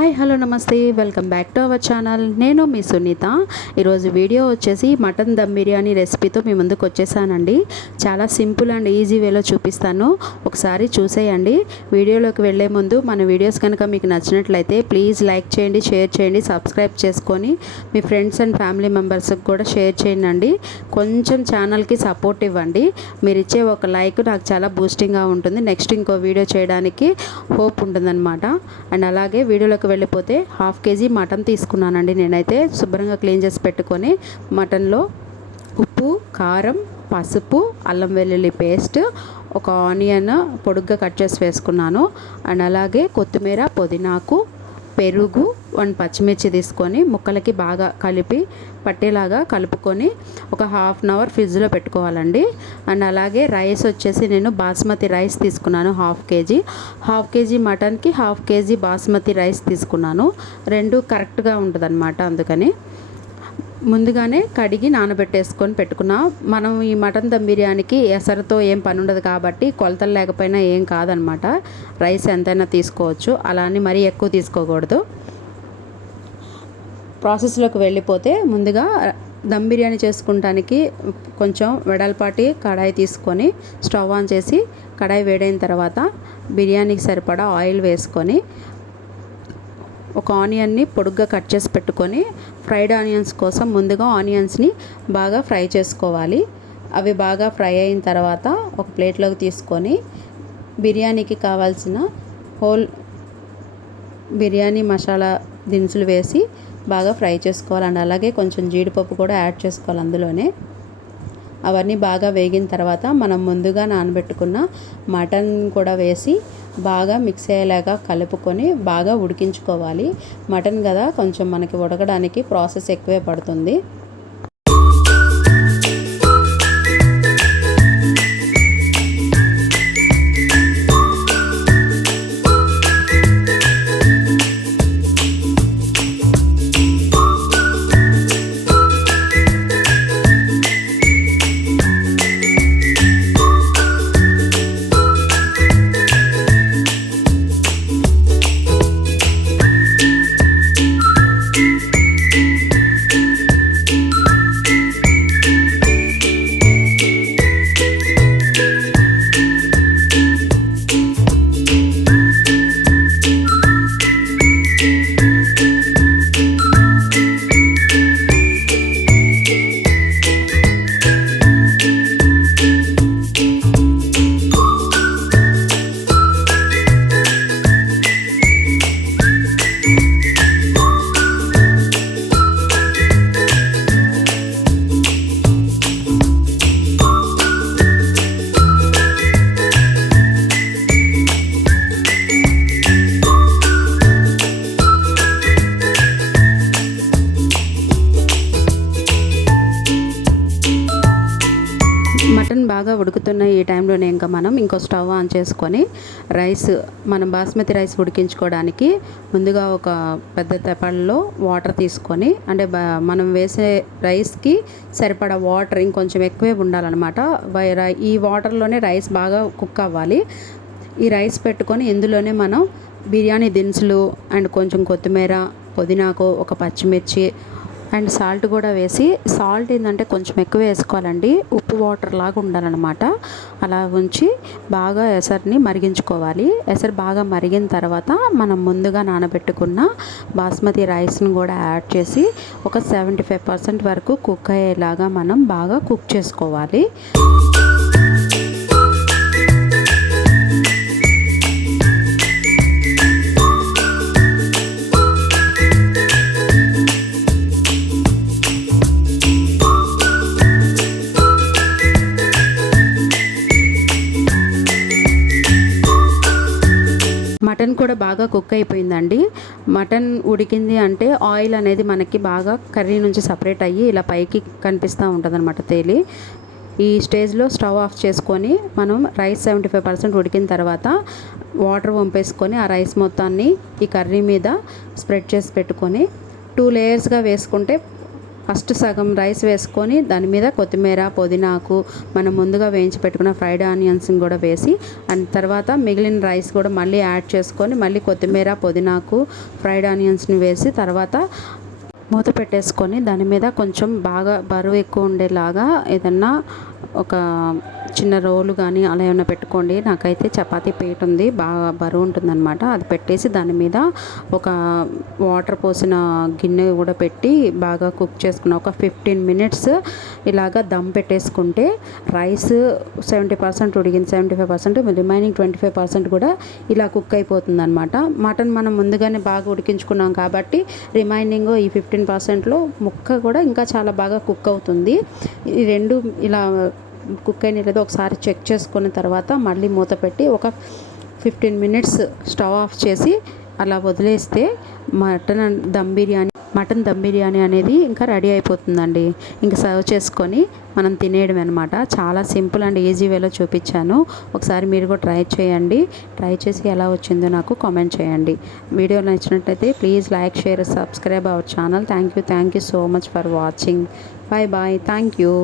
Hi hello నమస్తే welcome back to our channel. నేను మీ సునీత. ఈరోజు వీడియో వచ్చేసి మటన్ దమ్ బిర్యానీ రెసిపీతో మీ ముందుకు వచ్చేసానండి. చాలా సింపుల్ అండ్ ఈజీ వేలో చూపిస్తాను, ఒకసారి చూసేయండి. వీడియోలోకి వెళ్ళే ముందు మన వీడియోస్ కనుక మీకు నచ్చినట్లయితే ప్లీజ్ లైక్ చేయండి, షేర్ చేయండి, సబ్స్క్రైబ్ చేసుకొని మీ ఫ్రెండ్స్ అండ్ ఫ్యామిలీ మెంబర్స్కి కూడా షేర్ చేయండి. కొంచెం ఛానల్కి సపోర్ట్ ఇవ్వండి. మీరు ఇచ్చే ఒక లైక్ నాకు చాలా బూస్టింగ్గా ఉంటుంది. నెక్స్ట్ ఇంకో వీడియో చేయడానికి హోప్ ఉంటుందన్నమాట. అండ్ అలాగే వీడియోలోకి వెళ్ళిపోతే 1/2 kg మటన్ తీసుకున్నానండి. నేనైతే శుభ్రంగా క్లీన్ చేసి పెట్టుకొని మటన్లో ఉప్పు, కారం, పసుపు, అల్లం వెల్లుల్లి పేస్ట్, ఒక ఆనియన్ పొడుగ్గా కట్ చేసి వేసుకున్నాను. అండ్ అలాగే కొత్తిమీర, పుదీనాకు, పెరుగు, 1 పచ్చిమిర్చి తీసుకొని ముక్కలకి బాగా కలిపి పట్టేలాగా కలుపుకొని ఒక 1/2 అవర్ ఫ్రిడ్జ్లో పెట్టుకోవాలండి. అండ్ అలాగే రైస్ వచ్చేసి నేను బాస్మతి రైస్ తీసుకున్నాను. 1/2 kg మటన్కి 1/2 kg బాస్మతి రైస్ తీసుకున్నాను. రెండు కరెక్ట్గా ఉంటుందన్నమాట. అందుకని ముందుగానే కడిగి నానబెట్టేసుకొని పెట్టుకున్నా. మనం ఈ మటన్ దమ్ బిర్యానీకి ఎసరుతో ఏం పని ఉండదు కాబట్టి కొలతలు లేకపోయినా ఏం కాదనమాట. రైస్ ఎంతైనా తీసుకోవచ్చు, అలా అని మరీ ఎక్కువ తీసుకోకూడదు. ప్రాసెస్లోకి వెళ్ళిపోతే ముందుగా దమ్ బిర్యానీ చేసుకుంటానికి కొంచెం వెడల్పాటి కడాయి తీసుకొని స్టవ్ ఆన్ చేసి కడాయి వేడైన తర్వాత బిర్యానీకి సరిపడా ఆయిల్ వేసుకొని ఒక ఆనియన్ని పొడుగ్గా కట్ చేసి పెట్టుకొని ఫ్రైడ్ ఆనియన్స్ కోసం ముందుగా ఆనియన్స్ని బాగా ఫ్రై చేసుకోవాలి. అవి బాగా ఫ్రై అయిన తర్వాత ఒక ప్లేట్లోకి తీసుకొని బిర్యానీకి కావాల్సిన హోల్ బిర్యానీ మసాలా దినుసులు వేసి బాగా ఫ్రై చేసుకోవాలండి. అలాగే కొంచెం జీడిపప్పు కూడా యాడ్ చేసుకోవాలి అందులోనే. అవన్నీ బాగా వేగిన తర్వాత మనం ముందుగా నానబెట్టుకున్న మటన్ కూడా వేసి బాగా మిక్స్ అయ్యేలాగా కలుపుకొని బాగా ఉడికించుకోవాలి. మటన్ కదా, కొంచెం మనకి ఉడకడానికి ప్రాసెస్ ఎక్కువే పడుతుంది. మటన్ బాగా ఉడుకుతున్న ఈ టైంలోనే ఇంకా మనం ఇంకో స్టవ్ ఆన్ చేసుకొని మనం బాస్మతి రైస్ ఉడికించుకోవడానికి ముందుగా ఒక పెద్ద తెప్పల్లో వాటర్ తీసుకొని, అంటే మనం వేసే రైస్కి సరిపడా వాటర్ ఇంకొంచెం ఎక్కువే ఉండాలన్నమాట. ఈ వాటర్లోనే రైస్ బాగా కుక్ అవ్వాలి. ఈ రైస్ పెట్టుకొని ఇందులోనే మనం బిర్యానీ దినుసులు అండ్ కొంచెం కొత్తిమీర, పుదీనాకు, ఒక పచ్చిమిర్చి అండ్ సాల్ట్ కూడా వేసి, సాల్ట్ ఏంటంటే కొంచెం ఎక్కువ వేసుకోవాలండి, ఉప్పు వాటర్ లాగా ఉండాలన్నమాట. అలా ఉంచి బాగా ఎసరుని మరిగించుకోవాలి. ఎసరు బాగా మరిగిన తర్వాత మనం ముందుగా నానబెట్టుకున్న బాస్మతి రైస్ని కూడా యాడ్ చేసి ఒక 75% వరకు కుక్ అయ్యేలాగా మనం బాగా కుక్ చేసుకోవాలి. మటన్ కూడా బాగా కుక్ అయిపోయిందండి. మటన్ ఉడికింది అంటే ఆయిల్ అనేది మనకి బాగా కర్రీ నుంచి సపరేట్ అయ్యి ఇలా పైకి కనిపిస్తూ ఉంటుంది అనమాట తేలి. ఈ స్టేజ్లో స్టవ్ ఆఫ్ చేసుకొని మనం రైస్ 75% ఉడికిన తర్వాత వాటర్ వంపేసుకొని ఆ రైస్ మొత్తాన్ని ఈ కర్రీ మీద స్ప్రెడ్ చేసి పెట్టుకొని 2 లేయర్స్గా వేసుకుంటే ఫస్ట్ సగం రైస్ వేసుకొని దాని మీద కొత్తిమీర, పుదీనాకు, మనం ముందుగా వేయించి పెట్టుకున్న ఫ్రైడ్ ఆనియన్స్ని కూడా వేసి, అండ్ తర్వాత మిగిలిన రైస్ కూడా మళ్ళీ యాడ్ చేసుకొని మళ్ళీ కొత్తిమీర, పుదీనాకు, ఫ్రైడ్ ఆనియన్స్ని వేసి తర్వాత మూత పెట్టేసుకొని దాని మీద కొంచెం బాగా బరువు ఎక్కువ ఉండేలాగా ఏదన్నా ఒక చిన్న రోలు కానీ అలా ఏమైనా పెట్టుకోండి. నాకైతే చపాతీ పీట ఉంది, బాగా బరువు ఉంటుందన్నమాట. అది పెట్టేసి దాని మీద ఒక వాటర్ పోసిన గిన్నె కూడా పెట్టి బాగా కుక్ చేసుకున్న ఒక 15 మినిట్స్ ఇలాగా దమ్ పెట్టేసుకుంటే రైస్ 70% ఉడికింది, 75%, రిమైనింగ్ 25% కూడా ఇలా కుక్ అయిపోతుంది అనమాట. మటన్ మనం ముందుగానే బాగా ఉడికించుకున్నాం కాబట్టి రిమైనింగ్ ఈ 15%లో ముక్క కూడా ఇంకా చాలా బాగా కుక్ అవుతుంది. ఈ రెండు ఇలా కుక్ అయిన లేదో ఒకసారి చెక్ చేసుకున్న తర్వాత మళ్ళీ మూత పెట్టి ఒక 15 మినిట్స్ స్టవ్ ఆఫ్ చేసి అలా వదిలేస్తే మటన్ దమ్ బిర్యానీ అనేది ఇంకా రెడీ అయిపోతుందండి. ఇంకా సర్వ్ చేసుకొని మనం తినేయడం అనమాట. చాలా సింపుల్ అండ్ ఈజీ వేలో చూపించాను. ఒకసారి మీరు కూడా ట్రై చేయండి. ట్రై చేసి ఎలా వచ్చిందో నాకు కామెంట్ చేయండి. వీడియో నచ్చినట్లయితే please like, share, subscribe our channel. Thank you so much for watching. Bye bye. Thank you.